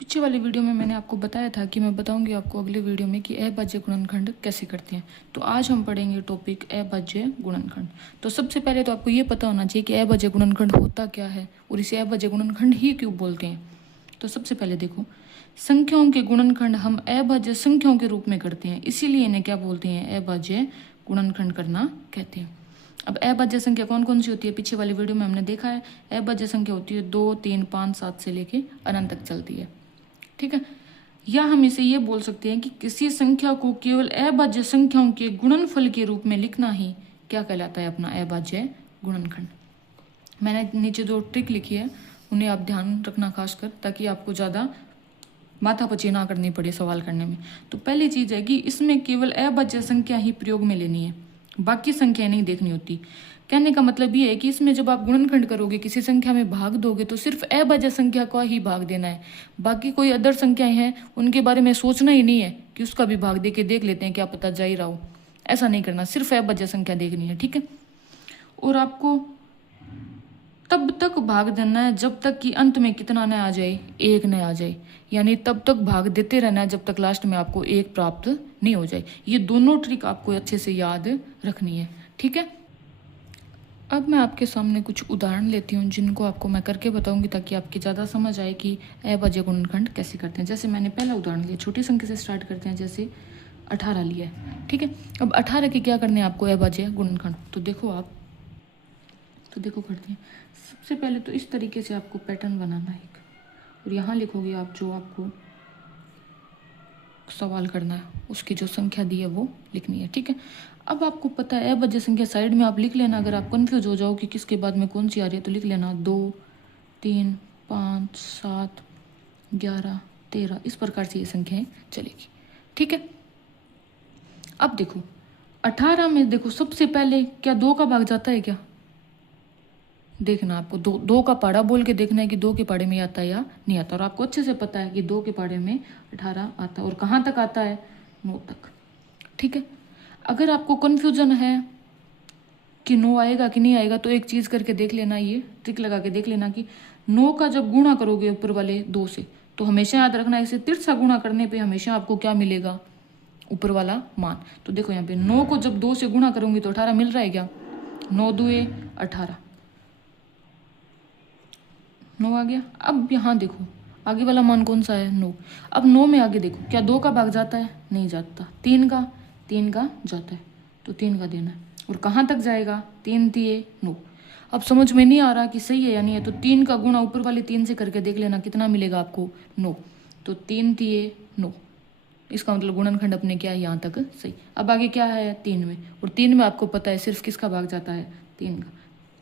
पीछे वाले वीडियो में मैंने आपको बताया था कि मैं बताऊंगी आपको अगले वीडियो में कि अभाज्य गुणनखंड कैसे करते हैं। तो आज हम पढ़ेंगे टॉपिक अभाज्य गुणनखंड। तो सबसे पहले तो आपको ये पता होना चाहिए कि अभाज्य गुणनखंड होता क्या है और इसे अभाज्य गुणनखंड ही क्यों बोलते हैं। तो सबसे पहले देखो, संख्याओं के गुणनखंड हम अभाज्य संख्याओं के रूप में करते हैं, इसीलिए इन्हें क्या बोलते हैं, अभाज्य गुणनखंड करना कहते हैं। अब अभाज्य संख्या कौन कौन सी होती है, पीछे वाली वीडियो में हमने देखा है। अभाज्य संख्या होती है 2, 3, 5, 7 से लेके अनंत तक चलती है, ठीक है। या हम इसे ये बोल सकते हैं कि किसी संख्या को केवल अभाज्य संख्याओं के गुणनफल के रूप में लिखना ही क्या कहलाता है, अपना अभाज्य गुणनखंड। मैंने नीचे जो ट्रिक लिखी है उन्हें आप ध्यान रखना खासकर, ताकि आपको ज़्यादा माथापच्ची ना करनी पड़े सवाल करने में। तो पहली चीज़ है कि इसमें केवल अभाज्य संख्या ही प्रयोग में लेनी है, बाकी संख्या नहीं देखनी होती। कहने का मतलब ये है कि इसमें जब आप गुणनखंड करोगे, किसी संख्या में भाग दोगे, तो सिर्फ अभाज्य संख्या का ही भाग देना है। बाकी कोई अदर संख्याएं हैं उनके बारे में सोचना ही नहीं है कि उसका भी भाग दे के देख लेते हैं क्या पता जा ही रहा हो। ऐसा नहीं करना, सिर्फ अभाज्य संख्या देखनी है, ठीक है। और आपको तब तक भाग देना है जब तक कि अंत में कितना न आ जाए, एक न आ जाए। यानी तब तक भाग देते रहना है जब तक लास्ट में आपको एक प्राप्त नहीं हो जाए। ये दोनों ट्रिक आपको अच्छे से याद रखनी है, ठीक है। अब मैं आपके सामने कुछ उदाहरण लेती हूँ जिनको आपको मैं करके बताऊंगी, ताकि आपकी ज़्यादा समझ आए कि अभाज्य गुणनखंड कैसे करते हैं। जैसे मैंने पहला उदाहरण लिया, छोटी संख्या से स्टार्ट करते हैं, जैसे 18 लिया है, ठीक है। अब 18 के क्या करने हैं आपको, अभाज्य गुणनखंड। तो देखो करते हैं। सबसे पहले तो इस तरीके से आपको पैटर्न बनाना है एक, और यहाँ लिखोगे आप जो आपको सवाल करना है, उसकी जो संख्या दी है वो लिखनी है, ठीक है। अब आपको पता है अभाज्य संख्या साइड में आप लिख लेना। अगर आप कंफ्यूज हो जाओ कि किसके बाद में कौन सी आ रही है तो लिख लेना 2, 3, 5, 7, 11, 13, इस प्रकार से ये संख्याएं चलेगी, ठीक है। अब देखो 18 में देखो सबसे पहले क्या 2 का भाग जाता है क्या, देखना आपको दो का पाड़ा बोल के देखना है कि 2 के पाड़े में आता है या नहीं आता। और आपको अच्छे से पता है कि 2 के पाड़े में 18 आता है, और कहाँ तक आता है, 9 तक, ठीक है। अगर आपको कन्फ्यूजन है कि 9 आएगा कि नहीं आएगा, तो एक चीज़ करके देख लेना, ये ट्रिक लगा के देख लेना कि 9 का जब गुणा करोगे ऊपर वाले 2 से, तो हमेशा याद रखना इसे तिरछा गुणा करने पे हमेशा आपको क्या मिलेगा, ऊपर वाला मान। तो देखो यहाँ पे 9 को जब 2 से गुणा करूंगी तो 18 मिल रहा है क्या, 9 दूए 18, 9 आ गया। अब यहाँ देखो आगे वाला मान कौन सा है, 9। अब 9 में आगे देखो क्या 2 का भाग जाता है, नहीं जाता। 3 का जाता है, तो 3 का देना है। और कहाँ तक जाएगा, 3 दिए 9। अब समझ में नहीं आ रहा कि सही है या नहीं है, तो 3 का गुणा ऊपर वाले 3 से करके देख लेना कितना मिलेगा आपको, 9। तो 3 दिए 9, इसका मतलब गुणनखंड अपने क्या है, यहाँ तक सही। अब आगे क्या है, 3 में, और 3 में आपको पता है सिर्फ किसका भाग जाता है, 3 का।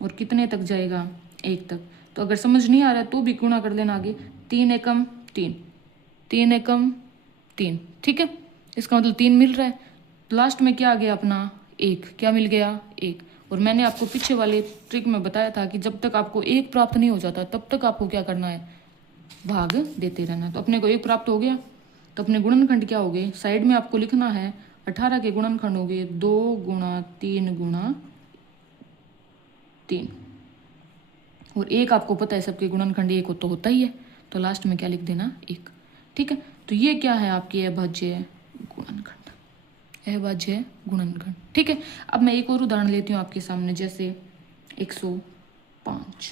और कितने तक जाएगा, 1 तक। तो अगर समझ नहीं आ रहा है तो भी गुणा कर लेना आगे, 3 एकम 3, 3 एकम 3, ठीक है। इसका मतलब 3 मिल रहा है। लास्ट में क्या आ गया अपना, 1, क्या मिल गया, 1। और मैंने आपको पीछे वाले ट्रिक में बताया था कि जब तक आपको 1 प्राप्त नहीं हो जाता तब तक आपको क्या करना है, भाग देते रहना। तो अपने को 1 प्राप्त हो गया, तो अपने गुणनखंड क्या हो गए, साइड में आपको लिखना है 18 के गुणनखंड हो गए 2 गुणा 3 गुणा 3। और 1 आपको पता है सबके गुणनखंड 1 तो होता ही है, तो लास्ट में क्या लिख देना, 1, ठीक है। तो ये क्या है आपकी अभाज्य गुणनखंड, अभाज्य गुणनखंड, ठीक है। अब मैं एक और उदाहरण लेती हूँ आपके सामने, जैसे 105,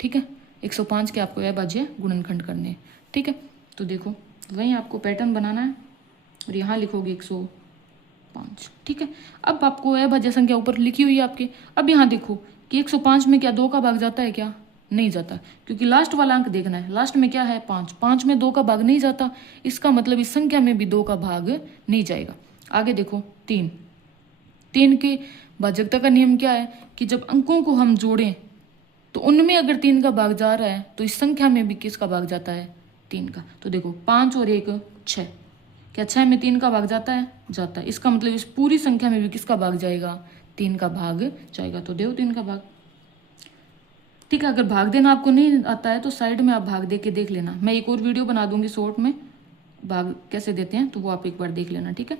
ठीक है। 105 के आपको अभाज्य गुणनखंड करने हैं, ठीक है। तो देखो वहीं आपको पैटर्न बनाना है, और यहाँ लिखोगे 105, ठीक है। अब आपको अभाज्य संख्या ऊपर लिखी हुई है आपके। अब यहाँ देखो कि 105 में क्या 2 का भाग जाता है क्या, नहीं जाता, क्योंकि लास्ट वाला अंक देखना है। लास्ट में क्या है, 5, 5 में 2 का भाग नहीं जाता, इसका मतलब इस संख्या में भी 2 का भाग नहीं जाएगा। आगे देखो 3, 3 के भाजकता का नियम क्या है कि जब अंकों को हम जोड़ें तो उनमें अगर 3 का भाग जा रहा है तो इस संख्या में भी किसका भाग जाता है, 3 का। तो देखो 5 और 1 6, क्या 6 में 3 का भाग जाता है, जाता है। इसका मतलब इस पूरी संख्या में भी किसका भाग जाएगा, 3 का भाग जाएगा। तो दो 3 का भाग, ठीक है। अगर भाग देना आपको नहीं आता है तो साइड में आप भाग दे के देख लेना। मैं एक और वीडियो बना दूंगी शॉर्ट में भाग कैसे देते हैं, तो वो आप एक बार देख लेना, ठीक है।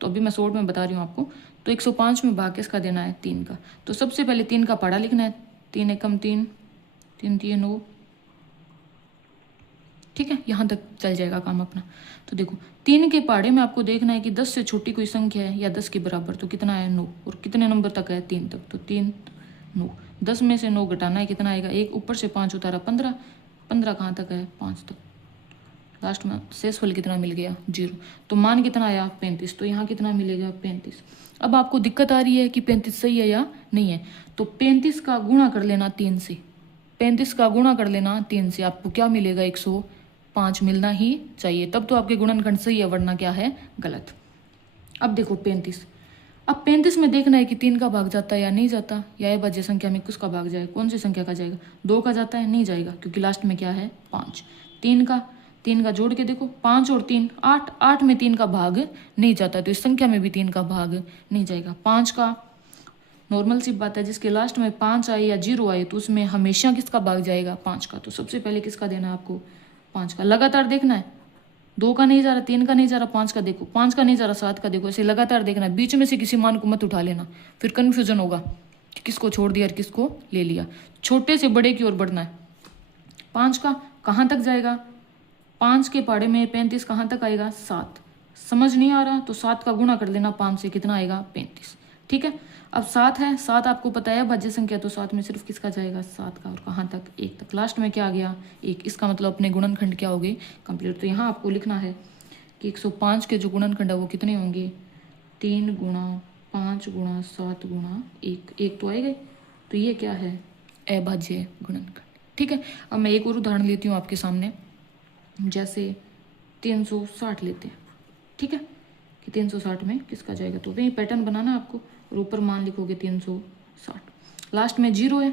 तो अभी मैं शॉर्ट में बता रही हूँ आपको। तो 105 में भाग किसका देना है, 3 का। तो सबसे पहले 3 का पाड़ा लिखना है, 3 एकम 3, 3 3 9, ठीक है, यहाँ तक चल जाएगा काम अपना। तो देखो 3 के पहाड़े में आपको देखना है कि 10 से छोटी कोई संख्या है या 10 के बराबर, तो कितना है 9, और कितने नंबर तक है 3 तक, तो 3 9, 10 में से 9 घटाना है, कितना आएगा 1, ऊपर से 5 उतारा 15, 15 कहाँ तक है 5 तक, लास्ट में शेषफल कितना मिल गया 0, तो मान कितना आया 35, तो यहाँ कितना मिलेगा 35। अब आपको दिक्कत आ रही है कि 35 सही है या नहीं है, तो 35 का गुणा कर लेना 3 से, 35 का गुणा कर लेना 3 से, आपको क्या मिलेगा 105 मिलना ही चाहिए, तब तो आपके गुणनखंड सही है, वरना क्या है गलत। अब देखो 35, अब 35 में देखना है कि 3 का भाग जाता है या नहीं जाता, या ये भाज्य संख्या में किसका भाग जाएगा, कौन सी संख्या का जाएगा, 2 का जाता है, नहीं जाएगा, क्योंकि लास्ट में क्या है 5। 3 का जोड़ के देखो, 5 और 3 8, 8 में 3 का भाग नहीं जाता, तो इस संख्या में भी 3 का भाग नहीं जाएगा। 5 का नॉर्मल सी बात है, जिसके लास्ट में 5 आए या 0 आए तो उसमें हमेशा किसका भाग जाएगा 5 का, तो सबसे पहले किसका देना है आपको 5 का, लगातार देखना है, 2 का नहीं जा रहा, 3 का नहीं जा रहा, 5 का देखो, 5 का नहीं जा रहा, 7 का देखो, ऐसे लगातार देखना है, बीच में से किसी मान को मत उठा लेना, फिर कन्फ्यूजन होगा कि किसको छोड़ दिया और किसको ले लिया, छोटे से बड़े की ओर बढ़ना है। 5 का कहाँ तक जाएगा, 5 के पहाड़े में 35 कहाँ तक आएगा 7, समझ नहीं आ रहा तो 7 का गुणा कर लेना 5 से, कितना आएगा 35, ठीक है। अब 7 है, 7 आपको पता है भाज्य संख्या, तो 7 में सिर्फ किसका जाएगा 7 का, और कहाँ तक 1 तक, लास्ट में क्या आ गया 1, इसका मतलब अपने गुणनखंड क्या हो गए कंप्लीट। तो यहाँ आपको लिखना है कि 105 के जो गुणनखंड है वो कितने होंगे, 3 गुणा 5 गुणा 7 गुणा 1, 1 तो आएगा, तो ये क्या है अभाज्य गुणनखंड, ठीक है। अब मैं एक और उदाहरण लेती हूँ आपके सामने, जैसे 360 लेते हैं, ठीक है, कि 360 में किसका जाएगा, तो वही पैटर्न बनाना आपको, और ऊपर मान लिखोगे 360, लास्ट में 0 है,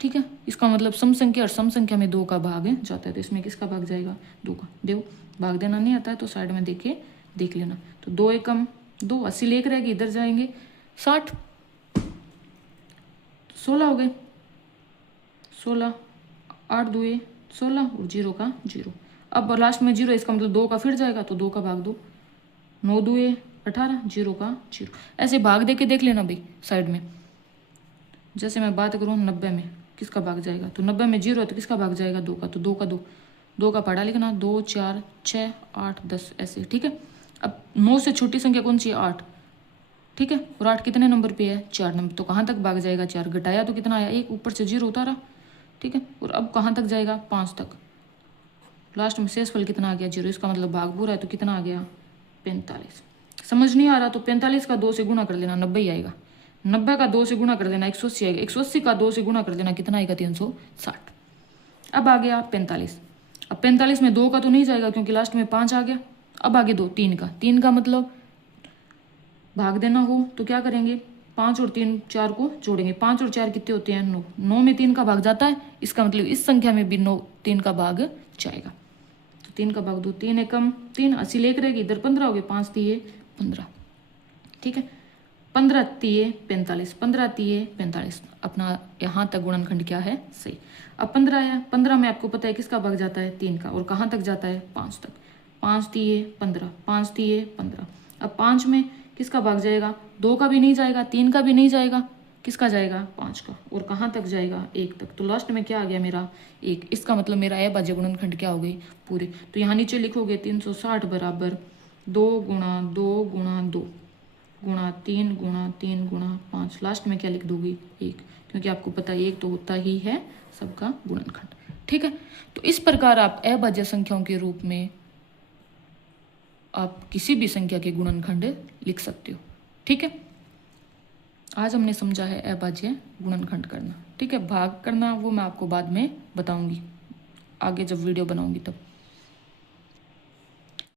ठीक है, इसका मतलब सम संख्या और सम संख्या में 2 का भाग जाता है, तो इसमें किसका भाग जाएगा 2 का। देखो भाग देना नहीं आता है तो साइड में देख लेना, तो 2 एकम 2, 80 लेकर रहेगी, इधर जाएंगे 60, 16 हो गए, 16, 8 2 16 और 0 का 0, अब लास्ट में 0, इसका मतलब 2 का फिर जाएगा, तो 2 का भाग 2, 9 2 18, 0 का 0, ऐसे भाग दे के देख लेना भाई साइड में। जैसे मैं बात करूँ 90 में किसका भाग जाएगा, तो 90 में 0 है तो किसका भाग जाएगा 2 का, तो 2 का 2 का पढ़ा लिखना, 2 4 6 8 10 ऐसे, ठीक है। अब 9 से छोटी संख्या कौन सी है 8, ठीक है, और 8 कितने नंबर पे है 4 नंबर, तो कहाँ तक भाग जाएगा 4, घटाया तो कितना आया 1, ऊपर से 0 उतारा, ठीक है, और अब कहाँ तक जाएगा 5 तक, लास्ट में शेषफल कितना आ गया 0, इसका मतलब भाग पूरा है, तो कितना आ गया 45। समझ नहीं आ रहा तो 45 का 2 से गुणा कर लेना 90 ही आएगा, 90 का 2 से गुणा कर देना 180 आएगा, 180 का 2 से गुणा कर देना कितना आएगा 360। अब आ गया 45, अब 45 में 2 का तो नहीं जाएगा क्योंकि लास्ट में 5 आ गया, अब आगे 2 3 का मतलब भाग देना हो तो क्या करेंगे, 5 और 3 4 को जोड़ेंगे, 5 और 4 कितने होते हैं 9, 9 में 3 का भाग जाता है, इसका मतलब इस संख्या में भी 9 3 का भाग जाएगा, तो 3 का भाग 2, 3 एकम 3, 80 लेकर रहेगी, इधर 15 हो गए, 5 3 15, ठीक है, 15 3 45, 15 3 45, अपना यहाँ तक गुणनखंड क्या है सही। अब 15 आया, 15 में आपको पता है किसका भाग जाता है 3 का, और कहाँ तक जाता है 5 तक, 5 3 15, 5 3 15, अब 5 में किसका भाग जाएगा, 2 का भी नहीं जाएगा, 3 का भी नहीं जाएगा, किसका जाएगा 5 का, और कहाँ तक जाएगा 1 तक, तो लास्ट में क्या आ गया मेरा 1, इसका मतलब मेरा अभाज्य गुणनखंड क्या हो गई पूरे। तो यहाँ नीचे लिखोगे 360 बराबर 2 गुणा 2 गुणा 2 गुणा 3 गुणा 3 गुणा 5, लास्ट में क्या लिख दोगी 1, क्योंकि आपको पता है 1 तो होता ही है सबका गुणनखंड, ठीक है। तो इस प्रकार आप अभाज्य संख्याओं के रूप में आप किसी भी संख्या के गुणनखंड लिख सकते हो, ठीक है। आज हमने समझा है अभाज्य गुणनखंड करना, ठीक है, भाग करना वो मैं आपको बाद में बताऊंगी, आगे जब वीडियो बनाऊंगी तब।